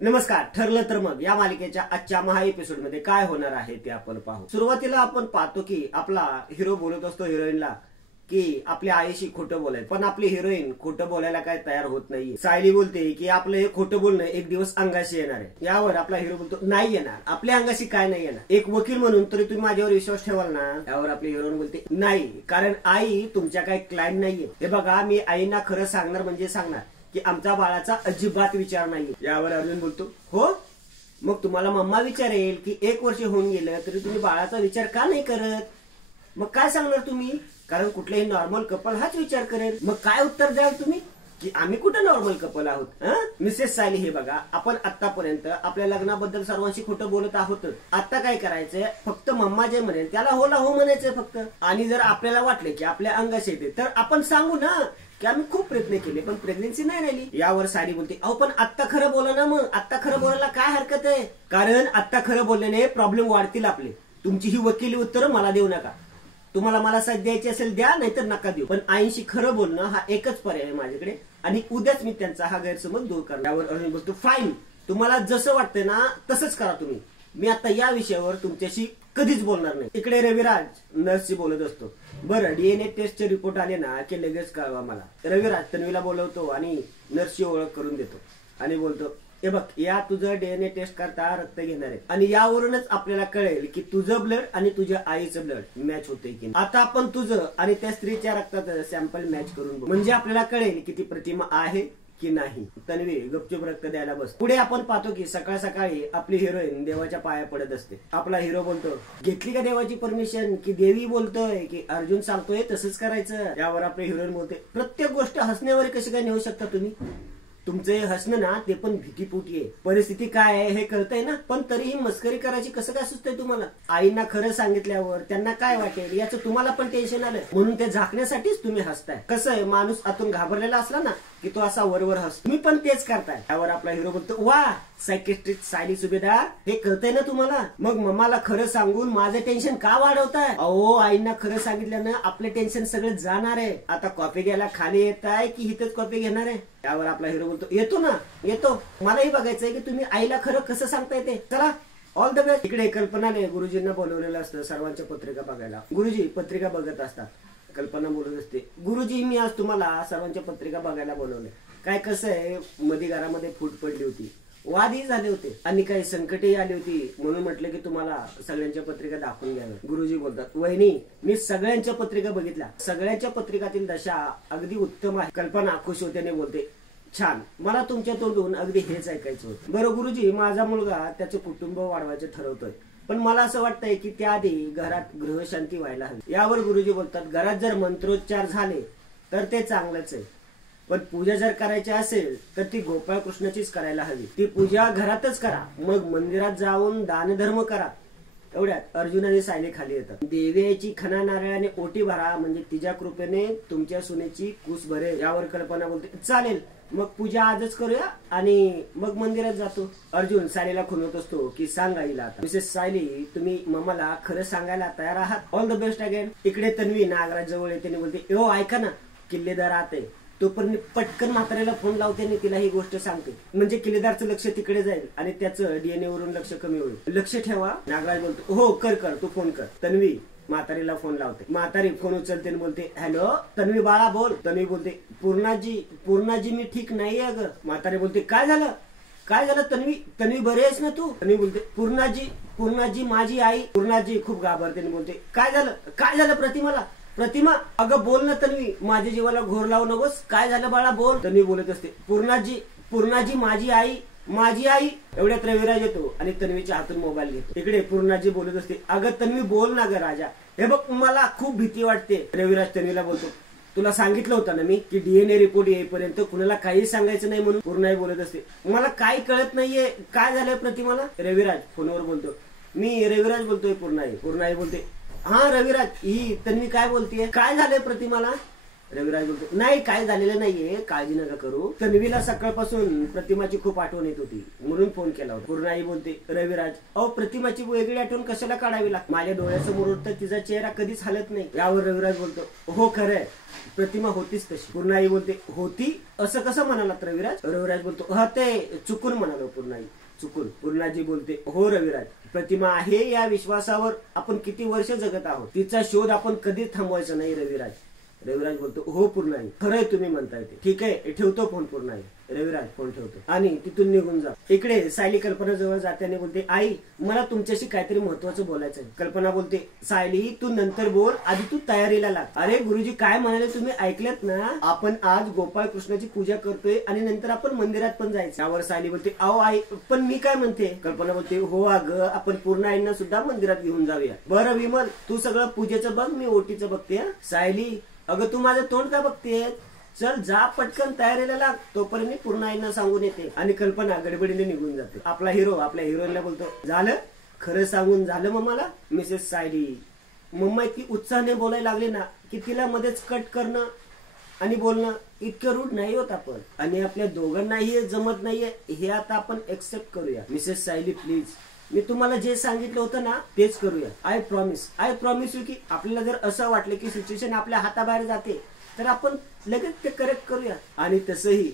नमस्कार. ठरलं तर मग या मालिकेच्या आजच्या महा एपिसोड मध्ये काय होणार आहे ते आपण पाहू. सुरुवातीला आपण पाहतो की आपला हिरो बोलत असतो हिरोईनला की आपल्या आईशी खोटं बोलायचं, पण आपली हिरोईन खोटं बोलायला काय तयार होत नाहीये. सायली बोलते की आपलं हे खोटं बोलणं एक दिवस अंगाशी येणार आहे. यावर आपला हिरो बोलतो नाही येणार, आपल्या अंगाशी काय नाही येणार, एक वकील म्हणून तरी तुम्ही माझ्यावर विश्वास ठेवाल ना. यावर आपली हिरोईन बोलते नाही, कारण आई तुमच्या काही क्लायंट नाहीये. हे बघा, मी आईना खरं सांगणार म्हणजे सांगणार की आमच्या बाळाचा अजिबात विचार नाही. यावर अर्जुन बोलतो हो, मग तुम्हाला मम्मा विचारेल की 1 वर्ष होऊन गेलं तरी तुम्ही बाळाचा विचार का नाही करत, मग काय सांगणार तुम्ही, कारण कुठलेही नॉर्मल कपल हाच विचार करेल. मग काय उत्तर द्याल तुम्ही की आम्ही कुठं नॉर्मल कपल आहोत. मिसेस सायली, हे बघा, आपण आतापर्यंत आपल्या लग्नाबद्दल सर्वांशी खोटं बोलत आहोत. आता काय करायचंय, फक्त मम्मा जे म्हणेल त्याला होला हो म्हणायचंय फक्त. आणि जर आपल्याला वाटले की आपल्या अंगाशी येते तर आपण सांगू ना की आम्ही खूप प्रयत्न केले पण प्रेग्नेन्सी नाही राहिली. यावर सायली बोलते अहो पण आत्ता खरं बोला ना, मग आत्ता खरं बोलायला काय हरकत आहे, कारण आत्ता खरं बोलल्याने प्रॉब्लेम वाढतील आपले. तुमची ही वकिली उत्तरं मला देऊ नका, तुम्हाला मला साथ द्यायची असेल द्या, नाहीतर नका देऊ, पण आईशी खरं बोलणं हा एकच पर्याय आहे माझ्याकडे आणि उद्याच मी त्यांचा हा गैरसमज दूर करणार. यावर अर्जुन बोलतो फाईन, तुम्हाला जसं वाटतंय ना तसंच करा तुम्ही, मी आता या विषयावर तुमच्याशी कधीच बोलणार नाही. इकडे रविराज नर्सशी बोलत असतो. बरं, डीएनए टेस्टचे रिपोर्ट आले ना की लगेच कळवा मला. रविराज तन्वीला बोलवतो आणि नर्सची ओळख करून देतो आणि बोलतो हे बघ, या तुझं डीएनए टेस्ट करता रक्त घेणार आहे आणि यावरूनच आपल्याला कळेल की तुझं ब्लड आणि तुझ्या आईचं ब्लड मॅच होते की. आता आपण तुझं आणि त्या स्त्रीच्या रक्ताचं सॅम्पल मॅच करून बघू, म्हणजे आपल्याला कळेल की ती प्रतिमा आहे की नाही. तन्वी गपचूप रक्त द्यायला बस. पुढे आपण पाहतो की सकाळ सकाळी आपली हिरोईन देवाच्या पाया पडत असते. आपला हिरो बोलतो घेतली का देवाची परमिशन, की देवी बोलतोय की अर्जुन सांगतोय तसंच करायचं. यावर आपली हिरोईन बोलते प्रत्येक गोष्ट हसण्यावर कशी काय नेऊ शकता तुम्ही, तुमचं हे हसणं ना ते पण भीतीपोटी आहे. परिस्थिती काय आहे हे कळतंय ना, पण तरीही मस्करी करायची कसं काय सुचतंय तुम्हाला. आईंना खरं सांगितल्यावर त्यांना काय वाटेल याचं तुम्हाला पण टेन्शन आलं म्हणून ते झाकण्यासाठीच तुम्ही हसताय. कसं आहे, माणूस आतून घाबरलेला असला ना की तो असा वरवर हसतो, तुम्ही पण तेच करताय. त्यावर आपला हिरो बोलतो वा सायकिट्रिस्ट सायली सुभेदार, हे कळतंय ना तुम्हाला, मग मम्माला खरं सांगून माझं टेन्शन का वाढवताय. अहो, आईंना खरं सांगितल्यानं आपले टेन्शन सगळं जाणार आहे. आता कॉफी घ्यायला खाली येत आहे की इथंच कॉफी घेणार आहे. त्यावर आपला हिरो बोलतो येतो ना येतो, मलाही बघायचंय की तुम्ही आईला खरं कसं सांगताय ते. चला ऑल द बेस्ट. इकडे कल्पनाने गुरुजींना बोलवलेलं असतं सर्वांच्या पत्रिका बघायला. गुरुजी पत्रिका बघत असतात. कल्पना बोलत असते गुरुजी मी आज तुम्हाला सर्वांच्या पत्रिका बघायला बोलवले. काय कसं आहे, मध्ये घरामध्ये फूट पडली होती, वादही झाले होते आणि काही संकटही आली होती, म्हणून म्हटलं की तुम्हाला सगळ्यांच्या पत्रिका दाखवून घ्याव्या. गुरुजी बोलतात वहिनी मी सगळ्यांच्या पत्रिका बघितल्या, सगळ्यांच्या पत्रिकातील दशा अगदी उत्तम आहे. कल्पना खुश होत्याने बोलते छान, मला तुमच्या तोंडून अगदी हेच ऐकायचं होतं. बरं गुरुजी, माझा मुलगा त्याचं कुटुंब वाढवायचं ठरवतोय, पण मला असं वाटतंय की त्याआधी घरात ग्रहशांती व्हायला हवी. यावर गुरुजी बोलतात घरात जर मंत्रोच्चार झाले तर ते चांगलंच आहे, पण पूजा जर करायची असेल तर ती गोपाळ कृष्णाचीच करायला हवी. ती पूजा घरातच करा, मग मंदिरात जाऊन दानधर्म करा. एवढ्यात अर्जुन आणि सायली खाली येतात. देवीची खना नारळाने ओटी भरा, म्हणजे तिच्या कृपेने तुमच्या सुनेची कूस भरेल. यावर कल्पना बोलते चालेल, मग पूजा आजच करूया आणि मग मंदिरात जातो. अर्जुन सायलीला खुणवत असतो की सांग आईला आता. मिसेस सायली, तुम्ही मम्माला खरं सांगायला तयार आहात, ऑल द बेस्ट अगेन. इकडे तन्वी नागराज जवळ येते आणि बोलते ओ ऐका ना, किल्लेदार आत आहे. तोपर्यंत पटकन म्हाताऱ्याला फोन लावते आणि तिला ही गोष्ट सांगते, म्हणजे किल्लेदारचं लक्ष तिकडे जाईल आणि त्याचं डीएनए वरून लक्ष कमी होईल. लक्ष ठेवा. नागराज बोलतो हो कर कर, तू फोन कर. तन्वी म्हातारीला फोन लावते. म्हातारी फोन उचलते आणि बोलते हॅलो तन्वी बाळा बोल. तन्वी बोलते पूर्णाजी मी ठीक नाहीये अगं. म्हातारी बोलते काय झालं काय झालं तन्वी, तन्वी बरी आहेस ना तू. तन्वी बोलते पूर्णाजी माझी आई. पूर्णाजी खूप घाबरते आणि बोलते काय झालं प्रतिमा अगं बोल ना तन्वी, माझ्या जीवाला घोर लावू नकोस, काय झालं बाळा बोल. तन्वी बोलत असते पूर्णाजी माझी आई. एवढ्यात रविराज येतो आणि तन्वीच्या हातून मोबाईल घेतो. इकडे पूर्णाजी बोलत असते अगं तन्वी बोल ना ग राजा, हे बघ मला खूप भीती वाटते. रविराज तन्वीला बोलतो तुला सांगितलं होतं ना मी की डीएनए रिपोर्ट येईपर्यंत कुणाला काही सांगायचं नाही म्हणून. पूर्णाई बोलत असते मला काही कळत नाहीये, काय झालंय प्रतिमाला. रविराज फोनवर बोलतो मी रविराज बोलतोय. पूर्णाई बोलते हा रविराज, ही तन्वी काय बोलतीये, काय झालंय प्रतिमाला. रविराज बोलतो नाही काय झालेलं नाहीये, काळजी नका करू. तन्वीला सकाळपासून प्रतिमाची खूप आठवण येत होती म्हणून फोन केला होता. पूर्णाई बोलते रविराज अहो प्रतिमाची वेगळी आठवण कशाला काढावी लागते, माझ्या डोळ्यासमोर तर तिचा चेहरा कधीच हलत नाही. यावर रविराज बोलतो हो खरंय, प्रतिमा होतीच तशी. पूर्णाई बोलते होती असं कसं म्हणालात रविराज? रविराज बोलतो हा ते चुकून म्हणालो पूर्णाई, चुकून. पूर्णाजी बोलते हो रविराज, प्रतिमा आहे या विश्वासावर आपण किती वर्ष जगत आहोत, तिचा शोध आपण कधीच थांबवायचा नाही रविराज. रविराज बोलतो हो पूर्णाई, खरंय तुम्ही म्हणताय ते. ठीक आहे ठेवतो फोन पूर्णाई. रविराज फोन ठेवतो आणि तिथून निघून जा. इकडे सायली कल्पना जवळ जाते आणि बोलते आई मला तुमच्याशी काहीतरी महत्वाचं बोलायचं आहे. कल्पना बोलते सायली तू नंतर बोल, आधी तू तयारीला लाग. अरे गुरुजी काय म्हणाले तुम्ही ऐकलेत ना, आपण आज गोपाळ कृष्णाची पूजा करतोय आणि नंतर आपण मंदिरात पण जायचं. त्यावर सायली बोलते अहो आई पण मी काय म्हणते. कल्पना बोलते हो अगं आपण पूर्णाईंना सुद्धा मंदिरात घेऊन जाऊया. बरं विमल तू सगळं पूजेचं बघ, मी ओटीचं बघते. सायली अगं तू माझं तोंड का बघते, चल जा पटकन तयारीला लाग, तोपर्यंत मी पूर्णाईंना सांगून येते. आणि कल्पना गडबडीने निघून जाते. आपला हिरो आपल्या हिरोईनला बोलतो झालं खरं सांगून झालं मम्माला. मिसेस सायली मम्मा इतकी उत्साहाने बोलायला लागली ना की तिला मध्येच कट करणं आणि बोलणं इतकं रूढ नाही होत आपण, आणि आपल्या दोघांनाही हे जमत नाहीये हे आता आपण एक्सेप्ट करूया. मिसेस सायली प्लीज मी तुम्हाला जे सांगितलं होतं ना तेच करूया. आय प्रॉमिस यू की आपल्याला जर असं वाटलं की सिच्युएशन आपल्या हाताबाहेर जाते तर आपण लगेच ते करेक्ट करूया. आणि तसंही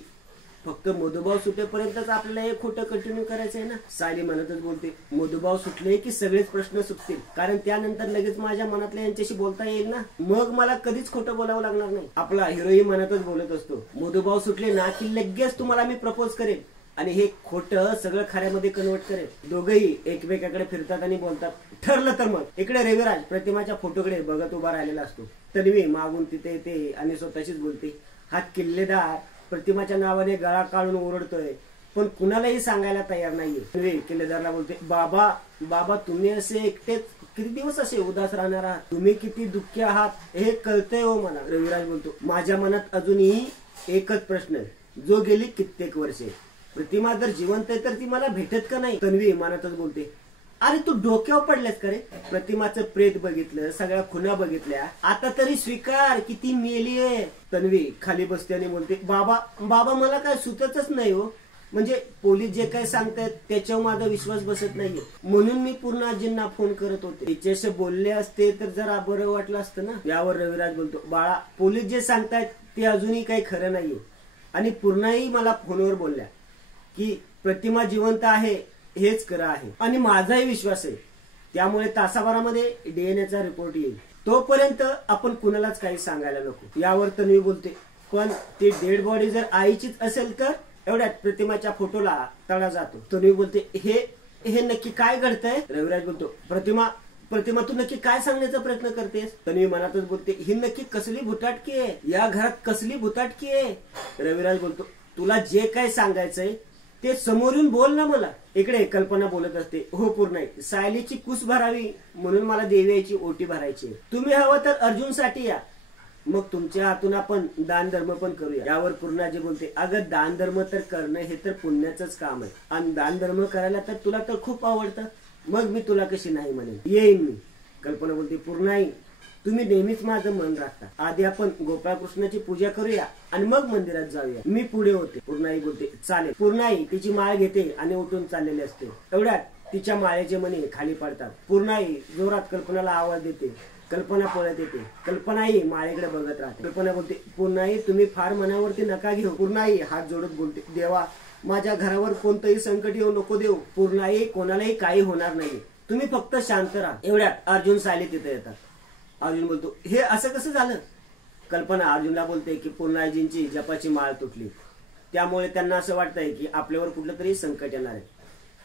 फक्त मधुभाव सुटेपर्यंतच आपल्याला हे खोटं कंटिन्यू करायचं आहे ना. सायली म्हणतच बोलते मधुभाव सुटले की सगळेच प्रश्न सुटतील, कारण त्यानंतर लगेच माझ्या मनातल्या यांच्याशी बोलता येईल ना, मग मला कधीच खोटं बोलावं लागणार नाही. आपला हिरोही म्हणतच बोलत असतो मधुभाव सुटले ना की लगेच तुम्हाला मी प्रपोज करेन आणि हे खोटं सगळं खऱ्यामध्ये कन्वर्ट करेल. दोघेही एकमेकाकडे फिरतात आणि बोलतात ठरलं तर मग. इकडे रविराज प्रतिमाच्या फोटोकडे बघत उभा राहिलेला असतो. तन्वी मागून तिथे येते आणि स्वतःशीच बोलते हा किल्लेदार प्रतिमाच्या नावाने गळा काढून ओरडतोय पण कुणालाही सांगायला तयार नाहीये. तन्वी किल्लेदारला बोलते बाबा तुम्ही असे एकटेच किती दिवस असे उदास राहणार आहात, तुम्ही किती दुःखी आहात हे कळतंय हो मला. रविराज बोलतो माझ्या मनात अजूनही एकच प्रश्न जो गेली कित्येक वर्षे, प्रतिमा जर जिवंत आहे तर ती मला भेटत का नाही. तन्वी मनातच बोलते अरे तू डोक्यावर पडल्यास का रे, प्रतिमाचं प्रेत बघितलं, सगळ्या खुणा बघितल्या, आता तरी स्वीकार की ती मेलीये. तन्वी खाली बसते आणि बोलते बाबा मला काय सुचतच नाही हो, म्हणजे पोलीस जे काय सांगतायत त्याच्यावर माझा विश्वास बसत नाहीये, म्हणून मी पूर्णाजींना फोन करत होते. तिच्याशी बोलले असते तर जरा बरं वाटलं असतं ना. यावर रविराज बोलतो बाळा पोलीस जे सांगतायत ते अजूनही काही खरं नाहीये, आणि पूर्णाही मला फोनवर बोलल्या की प्रतिमा जिवंत आहे हेच खरं आहे आणि माझाही विश्वास आहे, त्यामुळे तासाभरामध्ये डीएनएचा रिपोर्ट येईल, तोपर्यंत आपण कुणालाच काही सांगायला नको. यावर तन्वी बोलते पण ती डेड बॉडी जर आईचीच असेल तर. एवढ्यात प्रतिमाच्या फोटोला तडा जातो. तन्वी बोलते हे नक्की काय घडतंय. रविराज बोलतो प्रतिमा तू नक्की काय सांगण्याचा प्रयत्न करतेस. तन्वी मनातच बोलते ही नक्की कसली भुताटकी आहे, या घरात कसली भुताटकी आहे. रविराज बोलतो तुला जे काय सांगायचंय ते समोरून बोल ना मला. इकडे कल्पना बोलत असते हो पूर्णाई सायलीची कुस भरावी म्हणून मला देवीची ओटी भरायची, तुम्ही हवं तर अर्जुनसाठी या, मग तुमच्या हातून आपण दान धर्म पण करूया. यावर पूर्णाजी बोलते अगं दान धर्म तर करणं हे तर पुण्याचंच काम आहे, आणि दान धर्म करायला तर तुला तर खूप आवडतं, मग मी तुला कशी नाही म्हणेन, येईन मी. कल्पना बोलते पूर्णाई तुम्ही नेहमीच माझं मन राखता, आधी आपण गोपाळकृष्णाची पूजा करूया आणि मग मंदिरात जाऊया, मी पुढे होते. पूर्णाई बोलते चालेल. पूर्णाई तिची माळ घेते आणि उठून चाललेली असते. एवढ्यात तिच्या माळेचे मणी खाली पडतात. पूर्णाई जोरात कल्पनाला आवाज देते. कल्पना पळत येते. कल्पनाही माळेकडे बघत राहते. कल्पना बोलते पूर्णाई तुम्ही फार मनावरती नका घेऊ. पूर्णाई हात जोडत बोलते देवा माझ्या घरावर कोणतंही संकट येऊ नको देऊ. पूर्णाई कोणालाही काही होणार नाही, तुम्ही फक्त शांत राहा. एवढ्यात अर्जुन सायली तिथे येतात. अर्जुन बोलतो हे असं कसं झालं. कल्पना अर्जुनला बोलते की पूर्णाजींची जपाची माळ तुटली, त्यामुळे त्यांना असं वाटतंय की आपल्यावर कुठलं तरी संकट येणार आहे.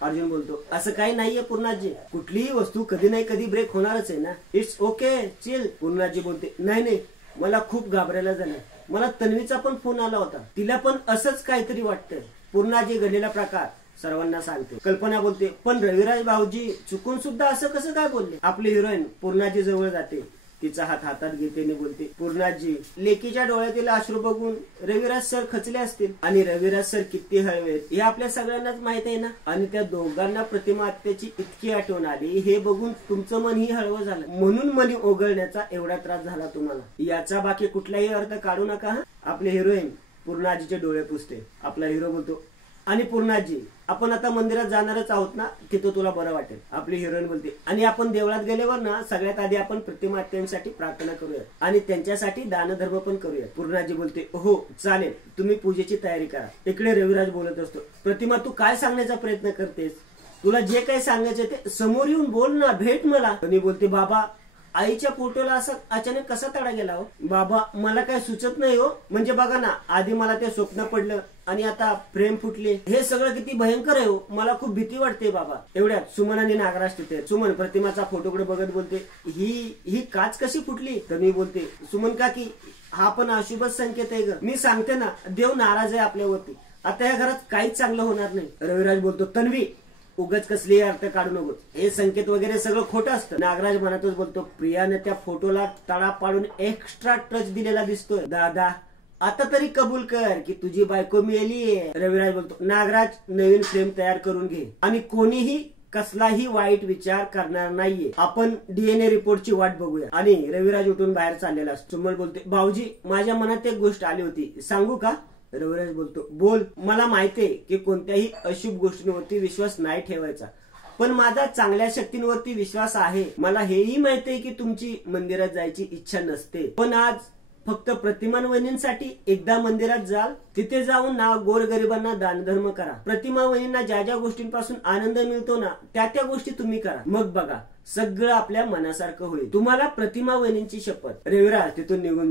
अर्जुन बोलतो असं काही नाहीये पूर्णाजी, कुठलीही वस्तू कधी नाही कधी ब्रेक होणारच आहे ना, इट्स ओके चिल. पूर्णाजी बोलते नाही मला खूप घाबरायला झालं, मला तन्वीचा पण फोन आला होता, तिला पण असंच काहीतरी वाटतंय. पूर्णाजी घडलेला प्रकार सर्वांना सांगते. कल्पना बोलते पण रविराज भाऊजी चुकून सुद्धा असं कसं काय बोलले. आपली हिरोईन पूर्णाजी जवळ जाते तिचा हात हातात घेते आणि बोलते, पूर्णाजी. लेकीच्या डोळ्यातील अश्रू बघून रविराज सर खचले असतील. आणि रविराज सर किती हळवेत हे आपल्या सगळ्यांनाच माहित आहे ना. आणि त्या दोघांना प्रतिमा आत्याची इतकी आठवण आली हे बघून तुमचं मनही हळवं झालं, म्हणून मनी ओघळण्याचा एवढा त्रास झाला तुम्हाला. याचा बाकी कुठलाही अर्थ काढू नका. आपले हिरोईन पूर्णाजीचे डोळे पुसते. आपला हिरो बोलतो, आणि पूर्णाजी आपण आता मंदिरात जाणारच आहोत ना, तिथं तुला बरं वाटेल. आपली हिरोईन बोलते, आणि आपण देवळात गेल्यावर ना सगळ्यात आधी आपण प्रतिमा आत्यांसाठी प्रार्थना करूया आणि त्यांच्यासाठी दानधर्म पण करूया. पूर्णाजी बोलते, हो चालेल, तुम्ही पूजेची तयारी करा. इकडे रविराज बोलत असतो, प्रतिमा तू काय सांगण्याचा प्रयत्न करतेस? तुला जे काही सांगायचं ते समोर येऊन बोल ना, भेट मला. आणि बोलते, बाबा आईच्या फोटोला असं अचानक कसा तडा गेला हो? बाबा मला काय सुचत नाही हो. म्हणजे बघा ना, आधी मला ते स्वप्न पडलं आणि आता प्रेम फुटले. हे सगळं किती भयंकर आहे हो. मला खूप भीती वाटते बाबा. एवढ्यात सुमन आणि नागराज तिथे. सुमन प्रतिमाचा फोटोकडे बघत बोलते, ही काच कशी फुटली? तर मी बोलते, सुमन काकी हा पण अशुभच संकेत आहे ग. मी सांगते ना, देव नाराज आहे आपल्यावरती. आता या घरात काहीच चांगलं होणार नाही. रविराज बोलतो, तन्वी उगाच कसली अर्थ काढू नकोस, हे संकेत वगैरे सगळं खोटं असतं. नागराज मनातच बोलतो, प्रियाने त्या फोटोला तडा पाडून एक्स्ट्रा टच दिलेला दिसतोय. दादा आता तरी कबूल कर की तुझी बायको मिळालीये. रविराज बोलतो, नागराज नवीन फ्रेम तयार करून घे आणि कोणीही कसलाही वाईट विचार करणार नाहीये. आपण DNA रिपोर्टची वाट बघूया. आणि रविराज उठून बाहेर चाललेला असतो. सुमन बोलते, भाऊजी माझ्या मनात एक गोष्ट आली होती, सांगू का? रविराज बोलतो, बोल. मला माहितीये की कोणत्याही अशुभ गोष्टींवरती विश्वास नाही ठेवायचा, पण माझा चांगल्या शक्तींवरती विश्वास आहे. मला हेही माहितीये की तुमची मंदिरात जायची इच्छा नसते, पण आज फक्त प्रतिमा वहिनींसाठी एकदा मंदिरात जाल. तिथे जाऊन ना गोरगरिबांना दानधर्म करा. प्रतिमा वहिनींना ज्या ज्या गोष्टींपासून आनंद मिळतो ना त्या गोष्टी तुम्ही करा. मग बघा सगळं आपल्या मनासारखं होईल. तुम्हाला प्रतिमा वहिनींची शपथ. रविराज तिथून निघून